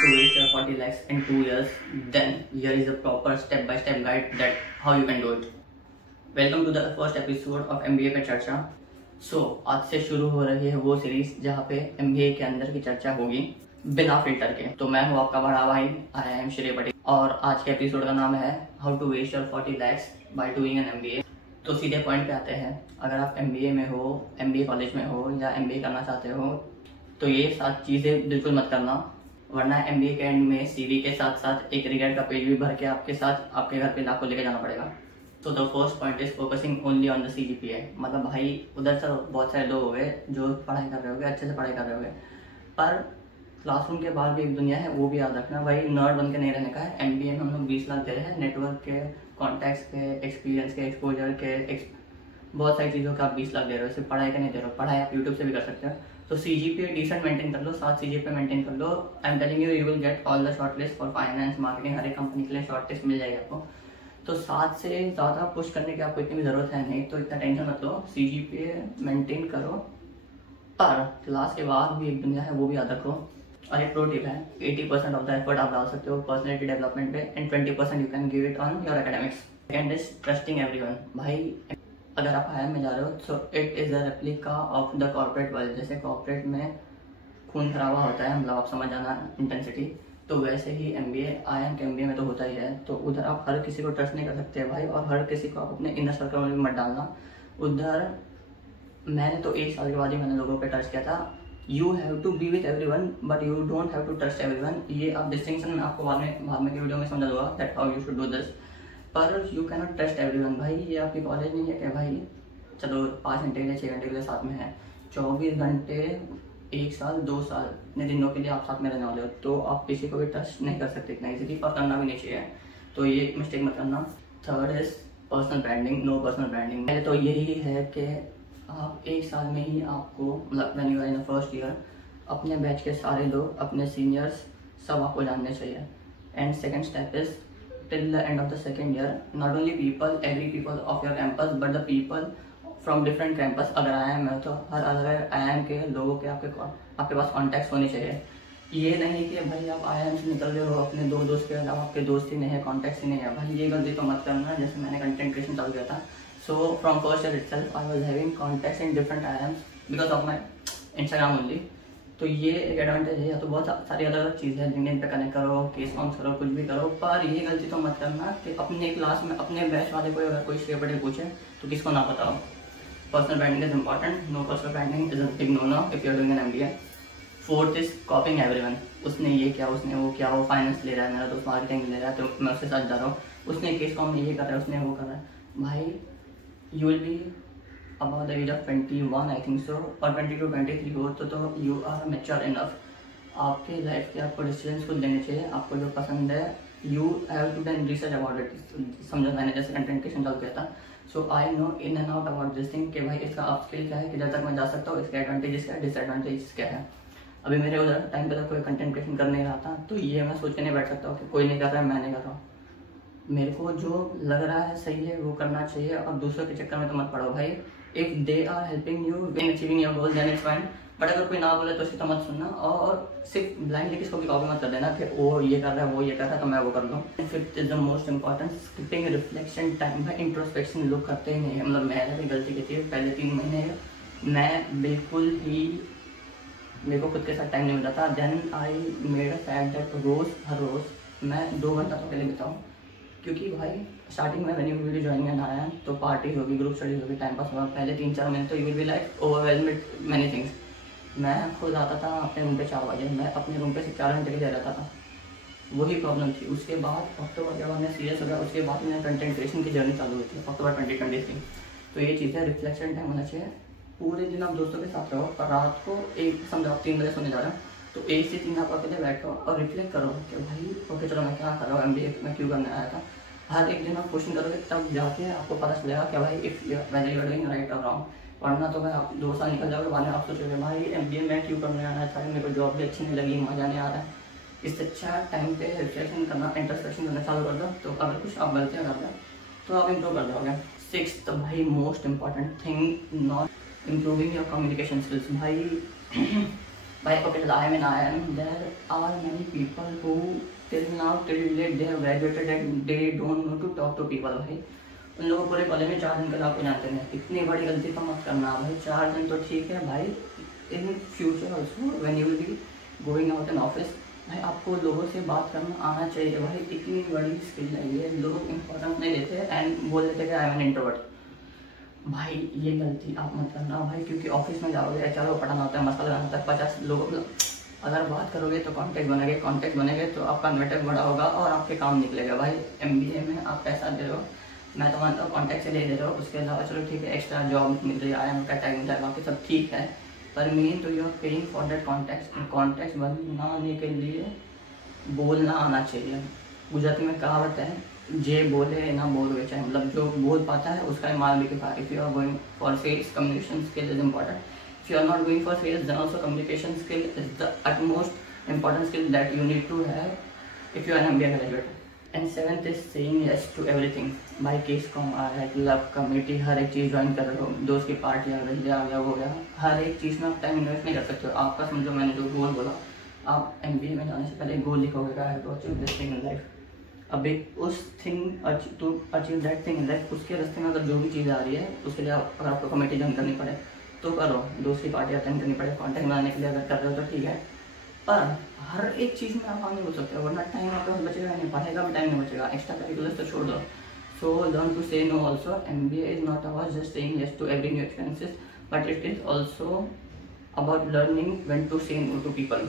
want to waste your 40 lakhs in 2 years, then here is a proper step-by-step guide that how you can do it. Welcome to the first episode of MBA पे चर्चा। आज से शुरू हो रही है वो सीरीज जहाँ पे MBA के अंदर की चर्चा होगी बिना फिल्टर के। तो मैं हूँ आपका बड़ा भाई, आई एम श्रेय पटेल, और आज के एपिसोड का नाम है how to waste your 40 lakhs by doing an MBA। तो सीधे पॉइंट पे आते हैं। अगर आप MBA में हो, MBA कॉलेज में हो या MBA करना चाहते हो तो ये 7 चीज़ें बिल्कुल मत करना, वरना MBA के एंड में CV के साथ साथ एक रिग्रेट का पेज भी भर के आपके साथ आपके घर पे लाखों लेके जाना पड़ेगा। तो the first point is focusing only on the CGPA। मतलब भाई उधर से बहुत सारे लोग हो गए जो पढ़ाई कर रहे होगे, अच्छे से पढ़ाई कर रहे होगे, पर क्लासरूम के बाहर भी एक दुनिया है, वो भी याद रखना भाई। नर्ड बन के नहीं रहने का है। MBA में हम लोग 20 लाख दे रहे हैं नेटवर्क के, कॉन्टैक्ट्स के, एक्सपीरियंस के, एक्सपोजर के, बहुत सारी चीज़ों का आप 20 लाख दे रहे हो, सिर्फ पढ़ाई का नहीं दे रहे हो। पढ़ाई आप यूट्यूब से भी कर सकते हो। तो CGPA डिसेंट मेंटेन कर लो, 7 CGPA मेंटेन कर लो। I am telling you, you will get all the short list for finance, marketing, हर एक कंपनी के लिए शॉर्ट लिस्ट मिल जाएगी आपको। तो 7 से ज़्यादा पुश करने की आपको इतनी भी ज़रूरत है नहीं, तो इतना टेंशन मत लो। CGPA मेंटेन करो, पर क्लास के बाद भी एक दुनिया है, वो भी याद रखो। और एक प्रो टिप है, 80% ऑफ द एफर्ट आप डाल सकते हो पर्सनैलिटी डेवलपमेंट पे and 20% you can give it on your academics. Second is trusting everyone. भाई अगर आप IIM में जा रहे हो तो it is a replica of the corporate world. जैसे कॉर्पोरेट में खून खराबा होता है, मतलब आप समझ जाना इंटेंसिटी, तो वैसे ही IIM के MBA में तो होता ही है। तो उधर आप हर किसी को ट्रस्ट नहीं कर सकते भाई, और हर किसी को आप अपने इनर सर्कल में भी मत डालना। उधर मैंने तो 1 साल के बाद ही मैंने लोगों पे ट्रस्ट किया था। You have to be with everyone but you don't have to trust everyone. ये आप डिस्टिंक्शन में आपको बाद में की वीडियो में समझा दूंगा that how you should do this. पर you can not trust everyone. भाई ये आपकी कॉलेज नहीं है कि भाई चलो 5 घंटे के लिए 6 घंटे के लिए साथ में है, 24 घंटे 1 साल 2 साल इतने दिनों के लिए आप साथ में रहने वाले हो, तो आप किसी को भी ट्रस्ट नहीं कर सकते इतना इजीली, और करना भी नहीं चाहिए। तो ये मिस्टेक मत करना। Third is personal branding, no personal branding. पहले तो यही है कि आप 1 साल में ही आपको, मतलब when you are in the first year, अपने बैच के सारे लोग, अपने सीनियर्स सब आपको जानने चाहिए। And second step is till the end of the second year, not only every people of your campus, but the people from different campus। अगर IIM है तो हर अलग IIM के लोगों के आपके पास कॉन्टैक्ट्स होने चाहिए। ये नहीं कि भाई आप IIM से निकल रहे हो, अपने 2 दोस्त के अलावा आपके दोस्त ही नहीं है, कॉन्टैक्ट्स ही नहीं है। भाई ये गलती तो मत करना। जैसे मैंने कंटेंट क्रिएशन चालू किया था, so from first year itself I was having contacts in different IIMs because of my Instagram only. तो ये एक एडवांटेज है। या तो बहुत सारी अलग अलग चीज़ें हैं, लिंक्डइन पे कनेक्ट करो, केस फॉर्म्स करो, कुछ भी करो, पर ये गलती तो मत करना कि अपने क्लास में अपने बैच वाले को अगर कोई श्रेय पटेल पूछे तो किसको ना बताओ। Personal branding is important, no personal branding is big no no if you are doing an MBA। Fourth is copying everyone. उसने ये किया, उसने वो किया, वो फाइनेंस ले रहा है, मेरा दोस्त मार्केटिंग ले रहा है तो मैं उसके साथ जा रहा हूँ, उसने केस फॉर्म में ये कर रहा है, उसने वो कर रहा है। भाई you will be about the age of 21 I think so, और 22 23 हो तो यू आर मैच्योर इनफ। आपके लाइफ के आपको डिसीजंस खुद लेने चाहिए। आपको जो पसंद है you have to done research about it. समझो मैंने जैसे कंटेंट क्रिएशन चालू किया था, so I know in and out about this thing कि भाई इसका अप स्किल क्या है, किधर तक मैं जा सकता हूँ, इसके एडवांटेजेस क्या है, डिसएडवांटेजेस क्या है। अभी मेरे उधर टाइम पे तक कोई कंटेंट क्रिएशन कर नहीं रहा था, तो ये मैं सोच के नहीं बैठ सकता हूँ कि कोई नहीं कर रहा है मैं नहीं कर रहा हूँ। मेरे को जो लग रहा है सही है वो करना चाहिए, और दूसरों के चक्कर में तो मत पड़ो भाई। If they are helping you in achieving your goal then it's fine, but अगर कोई ना बोले तो उसकी तो मत सुनना, और सिर्फ ब्लाइंडली किसको भी कॉपी मत कर देना कि वो ये कर रहा है, वो ये कर रहा है तो मैं वो कर लूँ। Fifth is the most important, skipping reflection time. भाई इंट्रोस्पेक्शन लोग करते ही नहीं है। मतलब मैंने भी गलती की थी पहले 3 महीने मैं बिल्कुल ही, मेरे को खुद के साथ टाइम नहीं मिलता था। Then I made a fact that हर रोज़ मैं 2 घंटा तो पहले बिताऊँ, क्योंकि भाई स्टार्टिंग में मैंने वीडियो ज्वाइन करना आया तो पार्टी होगी, ग्रुप स्टडीज होगी, टाइम पास होगा। पहले 3-4 महीने तो you will be like overwhelmed many things. मैं खुद आता था अपने रूम पे 4 बजे, मैं अपने रूम पे से 4 घंटे के लिए रहता था, वही प्रॉब्लम थी। उसके बाद अक्टूबर के बाद मैं सीरियस हो गया, उसके बाद मैंने कंटेंट क्रिएशन की जर्नी चालू हुई थी अक्टूबर 2023। तो ये चीज़ है, रिफ्लेक्शन टाइम होना चाहिए। पूरे दिन आप दोस्तों के साथ रहो, पर रात को समझो आप 3 बजे सोने जा रहे हो तो 1 से 3 आप अकेले बैठो और रिफ्लेक्ट करो कि भाई ओके चलो मैं क्या कर रहा हूँ, MBA में क्यों करने आया था। हर एक दिन आप क्वेश्चन करोगे तब जाके आपको पता चलेगा कि भाई if whether you are doing right और रॉन्ग। वरना तो मैं आप 2 साल निकल जाओगे, बाद में आप सोचोगे भाई MBA में क्यों करने आना था, मेरे को जॉब भी अच्छी नहीं लगी, मज़ा नहीं आ रहा है। इससे अच्छा टाइम पे रिफ्लेक्शन करना, इंट्रोस्पेक्शन करना चालू कर दो, तो अगर कुछ आप गलतियाँ कर दो तो आप इम्प्रूव कर जाओगे। 6th भाई most important thing, not improving your communication skills. भाई By okay, I mean IIM, there are many people who till date they have graduated and they don't know to talk to people. भाई उन लोगों पूरे college में 4 दिन का आपको जानते हैं, इतनी बड़ी गलती तो मत करना भाई। 4 दिन तो ठीक है भाई, in future also when you will be going out in office, भाई आपको लोगों से बात करना आना चाहिए भाई। इतनी बड़ी स्किल है ये, लोग इंपॉर्टेंस नहीं देते एंड बोल देते कि आई एम एन इंट्रोवर्ट। भाई ये गलती आप मत करना भाई, क्योंकि ऑफिस में जाओगे, एचआर को पढ़ाना होता है, मसला लगाना होता है, 50 लोगों अगर बात करोगे तो कॉन्टेक्ट बनेंगे तो आपका नेटवर्क बड़ा होगा और आपके काम निकलेगा। भाई एमबीए में आप पैसा दे रहे हो, मैं तो मानता हूँ कॉन्टेक्ट से ले दे रहे हो, उसके अलावा चलो ठीक है एक्स्ट्रा जॉब मिल रही है, IIM का टैग मिल रहा है, बाकी सब ठीक है, पर मेन तो you are paying for that contact बनाने के लिए बोलना आना चाहिए। गुजराती में कहावत है, जे बोले ना बोल चाहे, मतलब जो बोल पाता है उसका माल भी किफा। If you are going for sales, communication skill is important. If you are not going for sales, then also communication skill is the utmost important skill that you need to have if you are an MBA graduate. And 7th is saying yes to everything. भाई case com आ रहा है, club committee, हर एक चीज़ join कर रहे हो, दोस्त की party आ गई, आ गया हो गया, हर एक चीज़ में आप टाइम इन्वेस्ट नहीं कर सकते हो। आपका समझो मैंने जो गोल बोला, आप MBA में जाने से पहले गोल लिखोगे का है to achieve this thing in life. अभी उस thing to achieve that thing in life, उसके रास्ते में अगर जो भी चीज़ आ रही है उसके लिए अगर आपको कमेटी ज्वाइन करनी पड़े तो करो, दोस्त की पार्टी अटेंड करनी पड़े, कॉन्टैक्ट बनाने के लिए अगर कर रहे हो तो ठीक है, पर हर एक चीज़ में आप आगे हो सकते हो, वरना टाइम आपका बचेगा नहीं, पढ़ेगा भी टाइम नहीं बचेगा। एक्स्ट्रा करिकुलर तो छोड़ दो। So learn to say no also. MBA is not about just saying yes to every new experiences, but it is also about learning when to say no to people.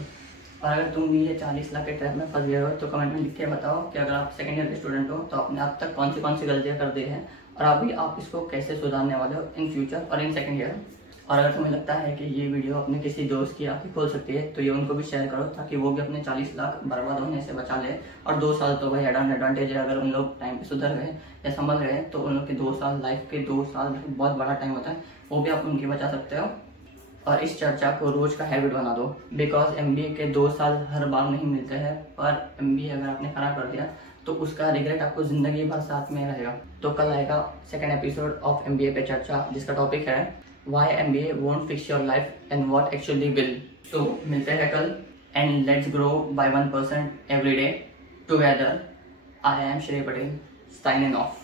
और अगर तुम ये 40 लाख के trap में फंस गए हो तो कमेंट में लिख के बताओ कि अगर आप सेकेंड ईयर के स्टूडेंट हो तो आपने अब तक कौन सी गलतियाँ कर दी हैं और अभी आप इसको कैसे सुधारने वाले हो इन फ्यूचर और इन सेकेंड ईयर। और अगर तुम्हें लगता है कि ये वीडियो अपने किसी दोस्त की आपकी खोल सकती है तो ये उनको भी शेयर करो, ताकि वो भी अपने 40 लाख बर्बाद होने से बचा ले। और 2 साल तो भाई एडवांटेज है, अगर उन लोग टाइम पे सुधर गए या संभल गए तो उन लोग के 2 साल, लाइफ के 2 साल बहुत बड़ा टाइम होता है, वो भी आप उनकी बचा सकते हो। और इस चर्चा को रोज का हैबिट बना दो, बिकॉज MBA के 2 साल हर बार नहीं मिलते हैं, पर MBA अगर आपने खराब कर दिया तो उसका रिग्रेट आपको जिंदगी भर साथ में रहेगा। तो कल आएगा सेकेंड एपिसोड ऑफ MBA पे चर्चा, जिसका टॉपिक है Why MBA won't fix your life and what actually will. So मिलते हैं कल and let's grow by 1% every day together. I am Shrey Patel signing off.